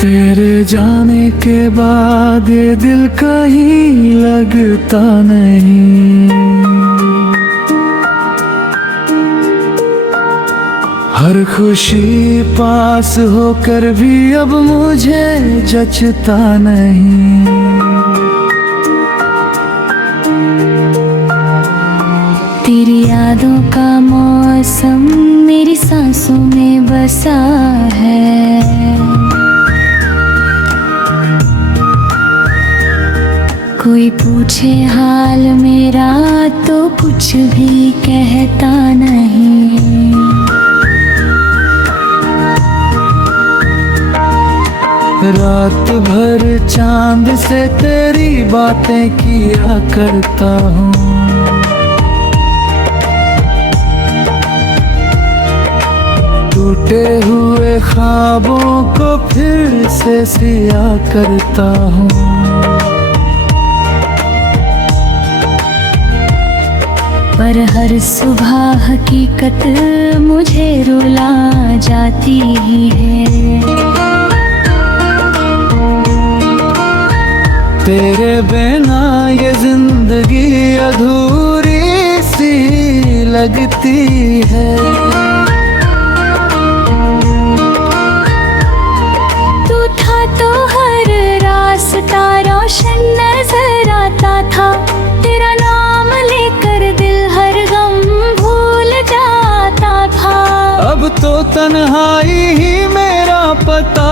तेरे जाने के बाद ये दिल कहीं लगता नहीं। हर खुशी पास होकर भी अब मुझे जचता नहीं। तेरी यादों का मौसम मेरी सांसों में बसा है। कोई पूछे हाल मेरा तो कुछ भी कहता नहीं। रात भर चांद से तेरी बातें किया करता हूँ। टूटे हुए ख्वाबों को फिर से सिया करता हूँ। पर हर सुबह हकीकत मुझे रुला जाती ही है। तेरे बिना ये जिंदगी अधूरी सी लगती है। तू था तो हर रास्ता रोशन नजर आता था। तेरा नाम लेकर दिल हर गम भूल जाता था। अब तो तन्हाई ही मेरा पता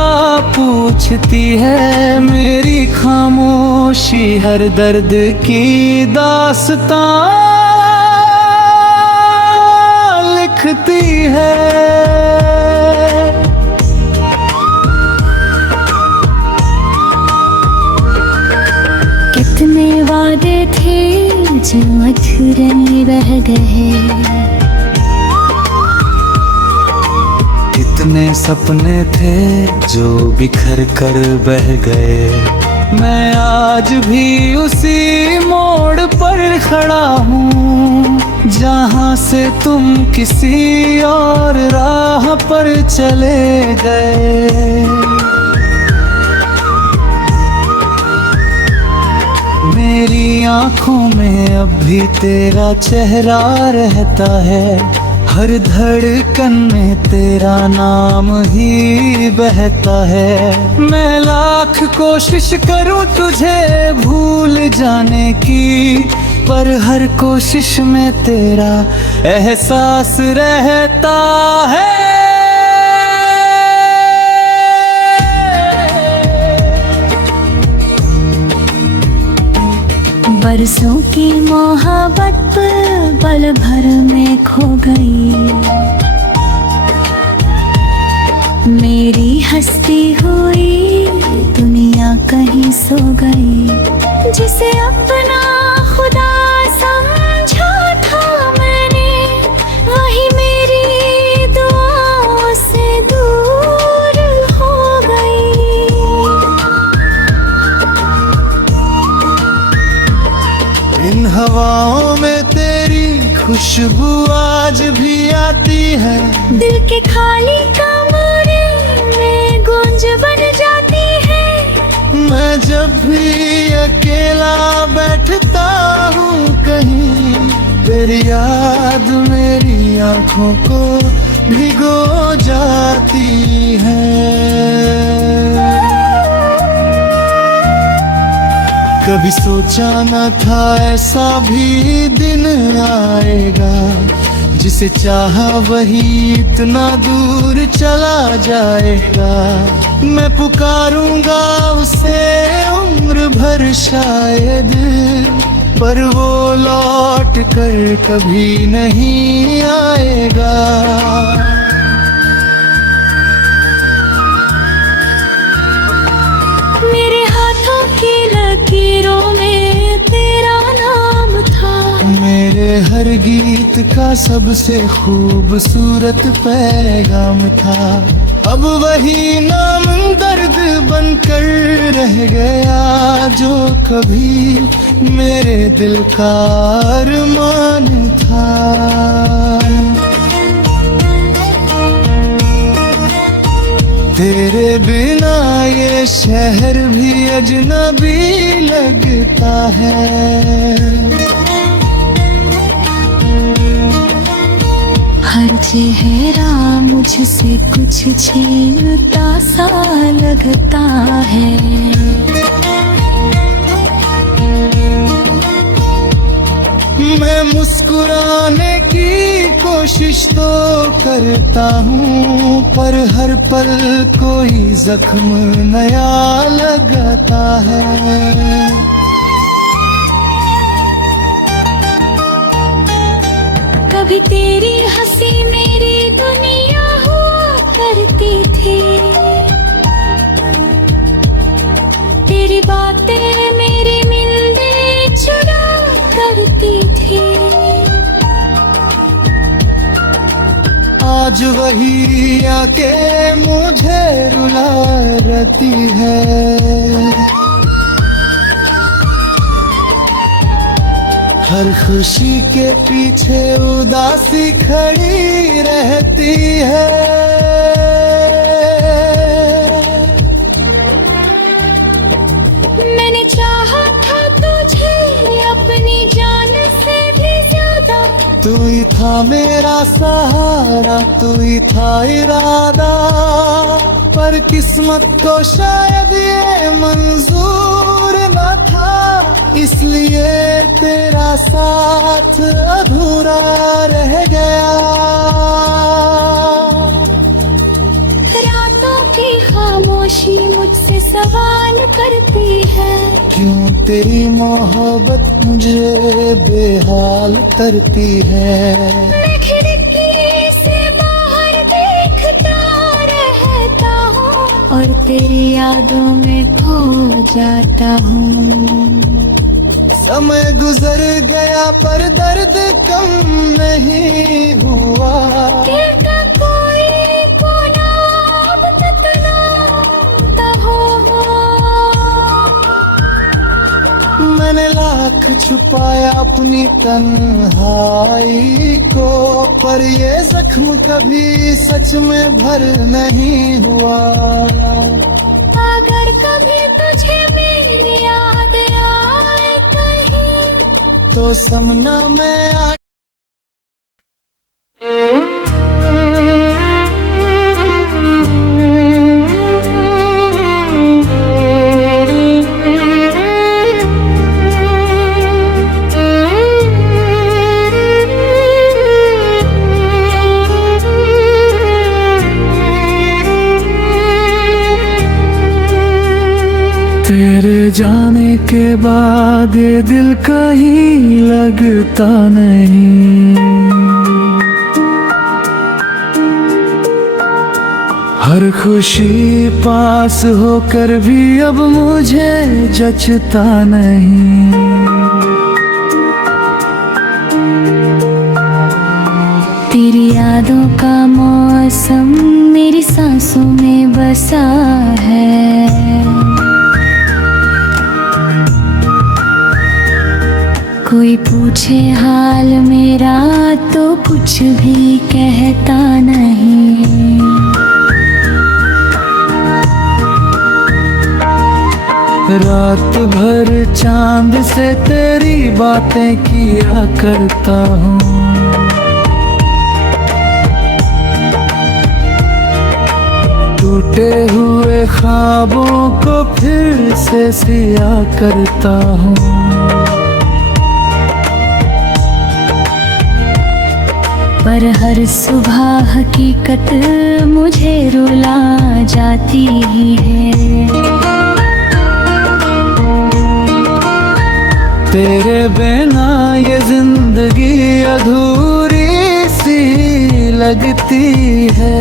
पूछती है। मेरी खामोशी हर दर्द की दास्तां लिखती है। कितने वादे थे जो अधूरे रह गए। कितने सपने थे जो बिखर कर बह गए। मैं आज भी उसी मोड़ पर खड़ा हूँ जहाँ से तुम किसी और राह पर चले गए। मेरी आँखों में अब भी तेरा चेहरा रहता है। हर धड़कन में तेरा नाम ही बहता है। मैं लाख कोशिश करूं तुझे भूल जाने की, पर हर कोशिश में तेरा एहसास रहता है। बरसों की मोहब्बत पल भर में खो गई। मेरी हंसती हुई दुनिया कहीं सो गई। जिसे अपना खुदा समझा था मैंने, वही मेरी दुआओं से दूर हो गई। इन हवाओं में तेरी खुशबू आज भी आती है। दिल के खाली कमरे में गूंज बन जाती है। मैं जब भी अकेला बैठता हूँ कहीं, तेरी याद मेरी आँखों को भिगो जाती है। कभी सोचा न था ऐसा भी दिन आएगा, जिसे चाहा वही इतना दूर चला जाएगा। मैं पुकारूंगा उसे उम्र भर शायद, पर वो लौट कर कभी नहीं आएगा। मेरे हाथों की लकीरों में तेरा नाम था। मेरे हर गीत का सबसे खूबसूरत पैगाम था। अब वही नाम दर्द बनकर रह गया, जो कभी मेरे दिल का अरमान था। तेरे बिना ये शहर भी अजनबी लगता है। हर चेहरा मुझसे कुछ छीनता सा लगता है। मैं मुस्कुराने की कोशिश तो करता हूँ, पर हर पल कोई जख्म नया लगता है। कभी तेरी हंसी मेरी दुनिया हुआ करती थी, तेरी बातें मेरी मिलने चुरा करती थी। आज वही आके मुझे रुला रहती है। हर खुशी के पीछे उदासी खड़ी रहती है। मैंने चाहा था तुझे अपनी जान से भी ज्यादा, तू ही था मेरा सहारा, तू ही था इरादा, पर किस्मत को शायद ये मंजूर न था, इसलिए तेरा साथ अधूरा रह गया। रातों की खामोशी मुझसे सवाल करती है, क्यों तेरी मोहब्बत मुझे बेहाल करती है। मैं खिड़की से बाहर देखता रहता हूँ और तेरी यादों में खो जाता हूँ। समय गुजर गया पर दर्द कम नहीं हुआ। दिल का कोई कोना अब ततलाता हो। मैंने लाख छुपाया अपनी तन्हाई को, पर ये जख्म कभी सच में भर नहीं हुआ। अगर कभी तुझे मेरी याद आए कहीं, तो समना मैं आ तेरे जाने के बाद ये दिल कहीं लगता नहीं। हर खुशी पास होकर भी अब मुझे जचता नहीं। तेरी यादों का मौसम मेरी सांसों में बसा है। कोई पूछे हाल मेरा तो कुछ भी कहता नहीं। रात भर चांद से तेरी बातें किया करता हूँ। टूटे हुए ख्वाबों को फिर से सिया करता हूँ। पर हर सुबह हकीकत मुझे रुला जाती है। तेरे बिना ये जिंदगी अधूरी सी लगती है।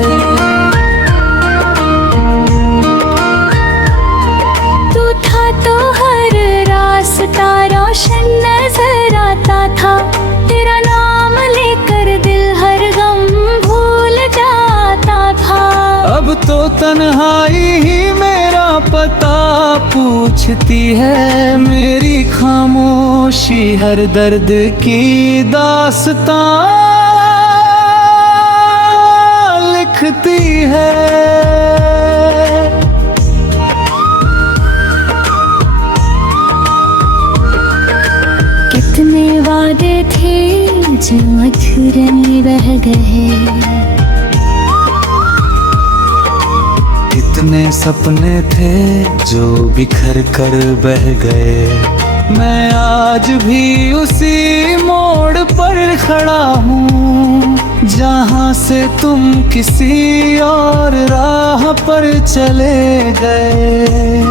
तू था तो हर रास्ता रोशन नजर आता था, तेरा नाम लेकर दिल हर गम भूल जाता था। अब तो तन्हाई ही मेरा पता पूछती है, मेरी खामोशी हर दर्द की दास्तां लिखती है। सपने बह गए। कितने सपने थे जो बिखर कर बह गए। मैं आज भी उसी मोड़ पर खड़ा हूँ जहाँ से तुम किसी और राह पर चले गए।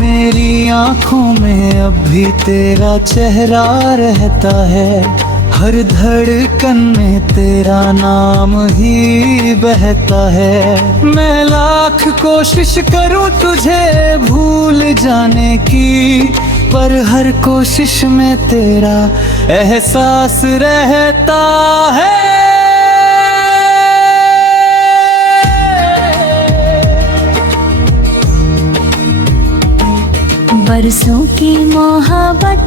मेरी आँखों में अब भी तेरा चेहरा रहता है। हर धड़कन में तेरा नाम ही बहता है। मैं लाख कोशिश करूं तुझे भूल जाने की, पर हर कोशिश में तेरा एहसास रहता है। बरसों की मोहब्बत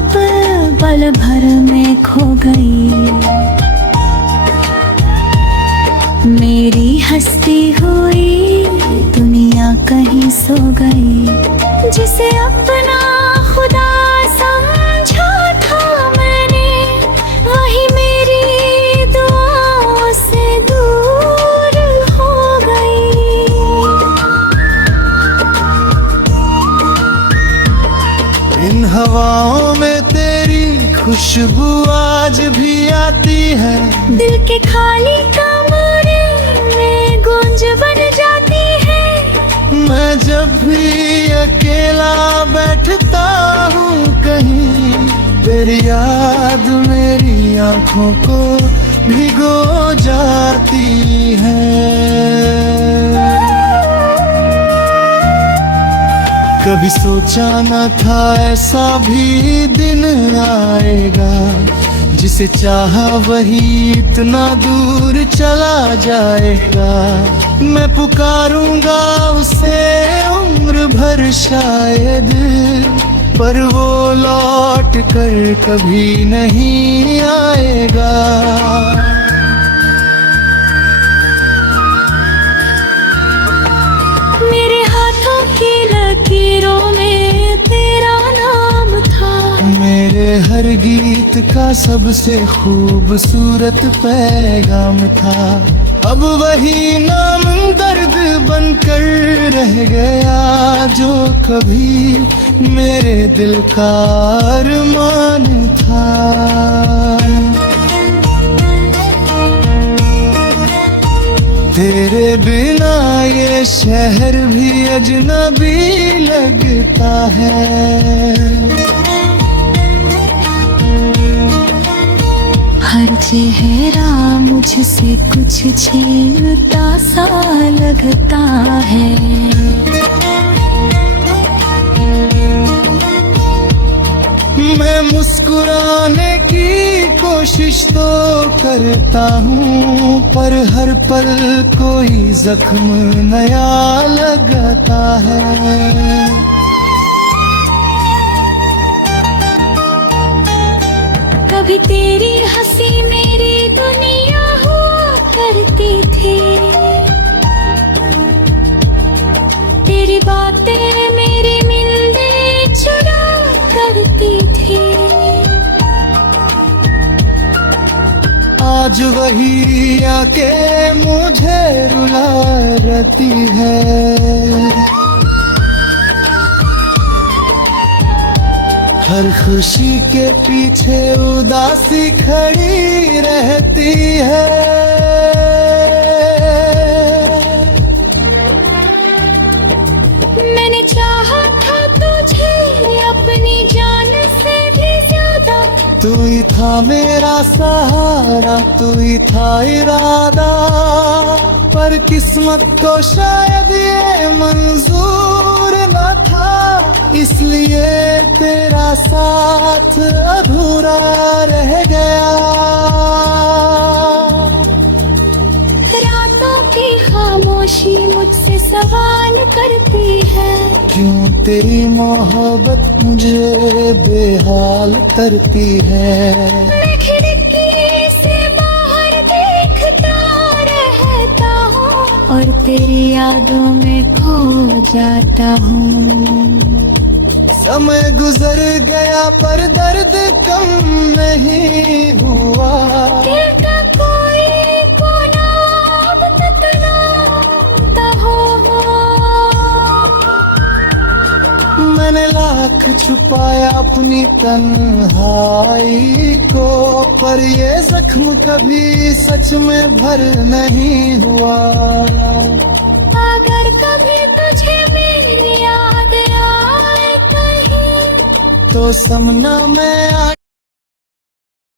पल भर में खो गई। मेरी हंसती हुई दुनिया कहीं सो गई। जिसे अपना खुदा समझा था मैंने, वही मेरी दुआओं से दूर हो गई। इन हवाओं में तेरी खुशबू आज भी आती है। दिल के खाली कमरे में गूंज बन जाती है। मैं जब भी अकेला बैठता हूँ कहीं, तेरी याद मेरी आँखों को भिगो जाती है। कभी सोचा न था ऐसा भी दिन आएगा, जिसे चाहा वही इतना दूर चला जाएगा। मैं पुकारूंगा उसे उम्र भर शायद, पर वो लौट कर कभी नहीं आएगा। मेरे हाथों की लकीरों में तेरा नाम था। मेरे हर गीत का सबसे खूबसूरत पैगाम था। अब वही नाम दर्द बनकर रह गया, जो कभी मेरे दिल का अरमान था। तेरे बिना ये शहर भी अजनबी लगता है। हर चेहरा मुझसे कुछ छीनता सा लगता है। मैं मुस्कुराने की कोशिश तो करता हूँ, पर हर पल कोई जख्म नया लगता है। कभी तेरी हंसी मेरी दुनिया हुआ करती थी। तेरी बातें मेरी मिलने चुरा करती थी। आज वही आके मुझे रुला रहती है। हर खुशी के पीछे उदासी खड़ी रहती है। मैंने चाहा था तुझे अपनी जान से भी ज्यादा। तू ही था मेरा सहारा, तू ही था इरादा, पर किस्मत को शायद ये मंजूर न था, इसलिए तेरा साथ अधूरा रह गया। रातों की खामोशी मुझसे सवाल करती है, क्यों तेरी मोहब्बत मुझे बेहाल करती है। मैं खिड़की से बाहर देखता रहता हूँ और तेरी यादों में खो जाता हूँ। समय गुजर गया पर दर्द कम नहीं हुआ। दिल का कोई कोना अब तकराता हो। मैंने लाख छुपाया अपनी तन्हाई को, पर ये जख्म कभी सच में भर नहीं हुआ। अगर कभी तुझे मेरी याद आए कहीं, तो समना मैं